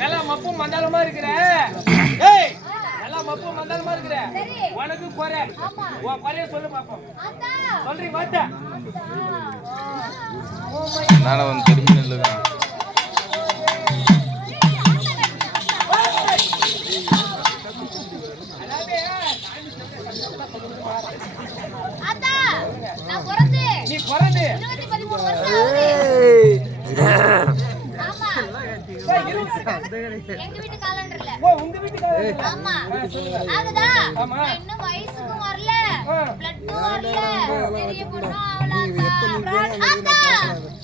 நல்லா மப்பும் மந்தாளமா இருக்கிற. ஏய் நல்லா மப்பும் மந்தாளமா இருக்கிற. உனக்கு குறை. உன் குறைய சொல்லு பாப்போம். சொல்றீங்க வாத்த. நானே வந்து திரும்பி நில்லுங்க. நீ பிறந்து 13 வருஷம் ஆகுது. ஆமா எங்க வீட்டு காலண்டர்ல. ஓ உங்க வீட்டு காலண்டர். ஆமா அதுதா. இன்னும் வயசுக்கும் வரல, பிளட்டும் வரல. பெரிய பொண்ணு அவளாக்கா. அத்தா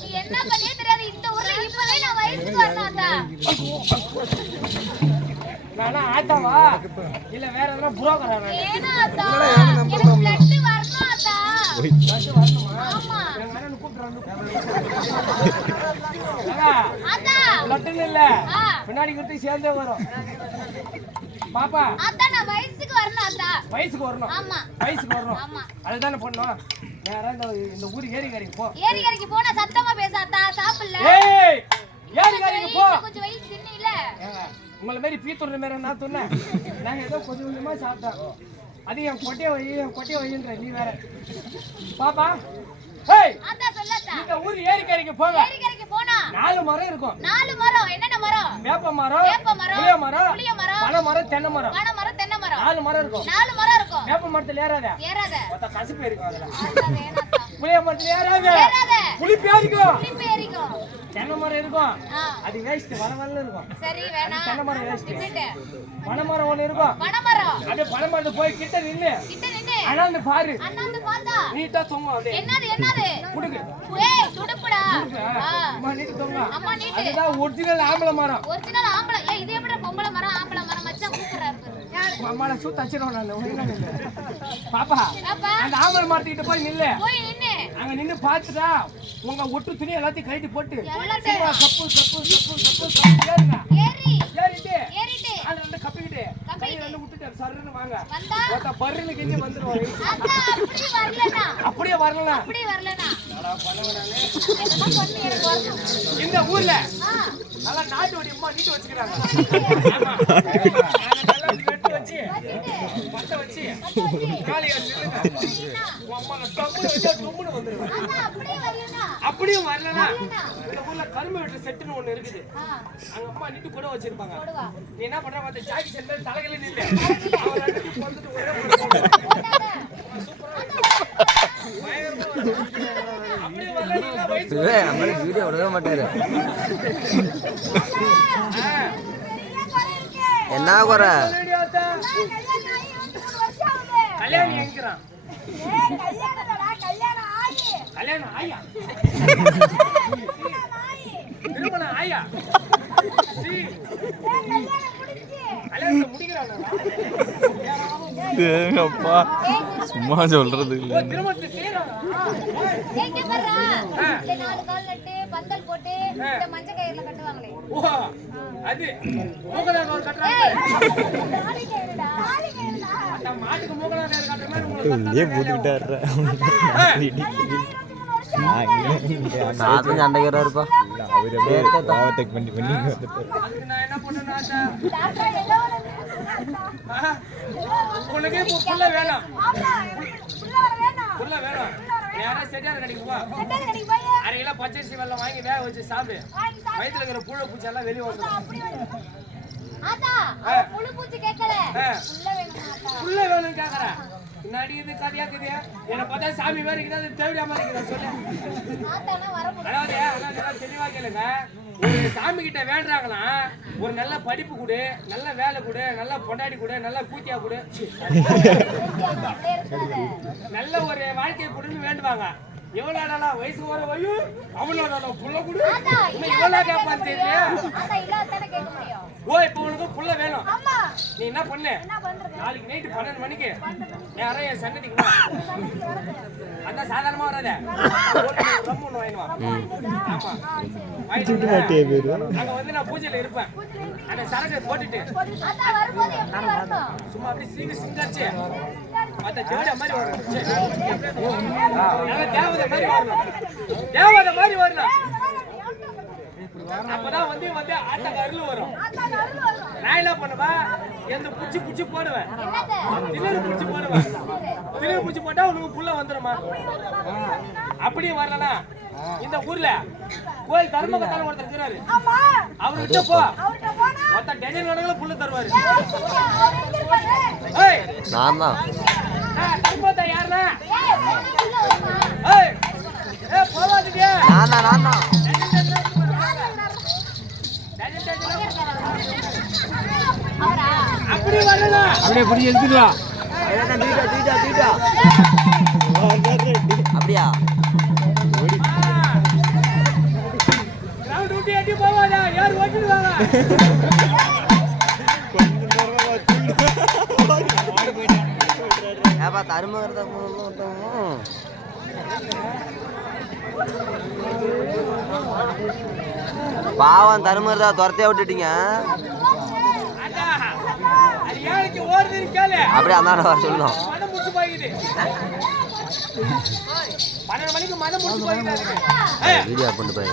நீ என்ன பண்ணியே தெரியாது. இந்த ஊர்ல இப்பவே நான் வயசுக்கு வரணும் அத்தா. நானா ஆத்தாவா இல்ல வேற எதனா புரோக்கரா? ஏனா அத்தா எனக்கு பிளட் வரணும் அத்தா. பிளட் வரணுமா? ஆமா எங்க அண்ணன் கூப்பிடுறாங்க. அத்தா பிளட் இல்ல பின்னாடி கிட்ட சேர்ந்தே வரும். பாப்பா அத்தா நான் வயசுக்கு வரணும் அத்தா. வயசுக்கு வரணும். ஆமா வயசுக்கு வரணும். ஆமா அதுதானே பண்ணோம். நேரா இந்த ஊர் ஏரிக்கரைக்கு போ. ஏரிக்கரைக்கு போனா சத்தமா பேச அத்தா. சாப்பிடல. ஏய் ஏரிக்கரைக்கு போ. கொஞ்சம் வயிறு சின்ன இல்ல. உங்களை மாதிரி பீத்துற மாதிரி நான் சொன்னேன். நாங்க ஏதோ கொஞ்சம் கொஞ்சமா சாப்பிட்டோம். அது என் கொட்டையை வைன்ற நீ வேற. பாப்பா ஏய் அத்தா சொல்லத்தா. இந்த ஊர் ஏரிக்கரைக்கு போங்க. ஏரிக்கரைக்கு போனா 4 மரம் இருக்கும். 4 மரம். என்னென்ன மரம்? வேப்ப மரம், புளிய மரம், பனை மரம், தென்னை மரம். 4 மரம் இருக்கும். 4 மரம் இருக்கும். வேப்ப மரத்துல ஏறாத. ஒத்த கசப்பு இருக்கும் அதுல. புளிய மரத்துல ஏறாத. புளிப்பு ஏறிக்கும். தென்னை மரம் இருக்கும். அது வேஸ்ட் வரவல்ல இருக்கும். சரி வேணாம். தென்னை மரம் வேஸ்ட். பனை மரம் ஒண்ணு இருக்கும். அப்படியே பனை மரத்துல போய் கிட்ட நின்னு அண்ணாந்து பாரு. பார்த்தா நீட்டா தொங்கும் அப்படியே. என்னது குடுக்கு. ஏய் துடுப்புடா. அம்மா நீட்டு தொங்கும். அம்மா நீட்டு. அதுதான் ஒரிஜினல் ஆம்பளை மரம். ஒரிஜினல் ஆம்பளை. ஏய் இது எப்படி பொம்பளை மரம் ஆம்பளை மரம் மச்சான் கூக்குறாரு. அம்மால சூத்த அச்சிரோம் நான். பாப்பா அந்த ஆம்பளை மரத்துக்கிட்ட போய் நில்லு. அங்க நின்னு பாத்துட்டா உங்க ஒட்டு துணி எல்லாத்தையும் கழட்டி போட்டு கப்பு ஏறிட்டு அது ரெண்டு கப்பிக்கிட்டு கை ரெண்டு விட்டுட்டு சர்ன்னு வாங்க. ஒருத்த பர்ன்னு கெஞ்சி வந்துருவாங்க. அப்படியே வரலனா இந்த ஊர்ல நல்லா நாட்டு வடி அம்மா நீட்டு வச்சுக்கிறாங்க. வெட்டு வச்சு பட்டை வச்சு காலையில நில்லுங்க. அம்மா டம்முன்னு வச்சா டம்முன்னு வந்துருவேன். அப்படியும் வரலனா இந்த ஊர்ல கரும்பு வெட்டு செட்டுன்னு ஒண்ணு இருக்குது. அங்க அம்மா நீட்டு கூட வச்சிருப்பாங்க. நீ என்ன பண்ற பார்த்து ஜாக்கி சென்டர் தலைகளே நில்லு. அவன் ரெண்டு வந்துட்டு ஒரே அப்படியே வரல வயசு வீடியோ விடவே மாட்டாரு. என்ன குறை கல்யாணி எங்கிறான்? கல்யாணம் ஆயா திருமணம் ஆயா கல்யாணத்தை முடிக்கிறான். சும்மா சொல்றது இல்ல. திருமணத்தை செய்யறான். பந்தல் போட்டு மஞ்சள் கயிறுல கட்டுவாங்களே. அது மூக்கனார் கட்டுறாங்க. மாட்டுக்கு மூக்கனார் கட்டுற மாதிரி நான் சண்டைக்கிறா இருப்பா. அதுக்கு நான் என்ன பண்ணேன்னா உனக்கு புள்ள வேணும். புள்ள வேணும். யாரா செட்டியார் கடைக்கு போ. 1/2 கிலோ பச்சரிசி வெல்லம் வாங்கி வேக வச்சு சாப்பிடு. வயித்துல இருக்கிற புழு பூச்சி எல்லாம் வெளியே வந்துடும். புள்ள வேணும் கேக்குற நடிக்குது கதையாக்குது. என்ன பார்த்தா சாமி மாதிரி இருக்குது. தேவையா மாதிரி இருக்குது சொல்லு. அதாவது தெளிவா கேளுங்க. ஒரு சாமி கிட்ட வேண்டாங்களா ஒரு நல்ல படிப்பு கொடு, நல்ல வேலை கொடு, நல்ல பொண்டாடி கொடு, நல்ல கூத்தியா கொடு, நல்ல ஒரு வாழ்க்கையை கொடுன்னு வேண்டுவாங்க. எவ்வளவு நாளா வயசு வர வயு அவ்வளவு நாளா புள்ள கொடு இவ்வளவு கேட்பான்னு தெரியல. ஓ இப்ப உனக்கு புள்ள வேணும். நீ என்ன பண்ணு, நாளைக்கு நைட்டு 12 மணிக்கு யாரோ என் சன்னதிக்கு வா. அதான் சாதாரணமா வராத, ரொம்ப ஒண்ணு வாங்கிடுவா. ஆமா அங்க வந்து நான் பூஜையில இருப்பேன். அந்த சரக்கை போட்டுட்டு சும்மா அப்படியே சீவி சிங்காச்சு அந்த தேவதை மாதிரி வரணும். தேவதை மாதிரி வரணும். தேவதை மாதிரி வரணும். அப்பதான் வந்து ஆட்டாக்கு அருள் வரும். நான் என்ன பண்ணுவேன், எந்த புடிச்சு போடுவேன், திணறு புடிச்சு போடுவேன். திணறு புடிச்சு போட்டா உனக்கு புள்ள வந்துருமா? அப்படியே வரலனா இந்த ஊர்ல கோயில் தர்மகத்தால ஒருத்தர் இருக்கிறாரு, அவர்கிட்ட போ, மொத்த டஜன் கணக்குல புள்ள தருவாரு. நான் தான் தர்மகத்தா யாருன்னா? போவாதீங்க, நான் தான் அப்படி வரல, அப்படியே பிடி எடுத்துட்டு வா. அப்படியா? கிரவுண்ட் விட்டு எட்டி போவாதா, யார் ஓட்டிடுவாங்க? ஏப்பா தருமகிறத பாவம் தருமகிறதா துரத்தைய விட்டுட்டீங்க. அது ஏழைக்கு ஓடுதுன்னு கேளு. அப்படியே அந்த வர சொல்லணும். மனம் முடிச்சு போயிடுது. 12 மணிக்கு மனம் முடிச்சு போயிடுது. வீடியோ பண்ணிட்டு போய்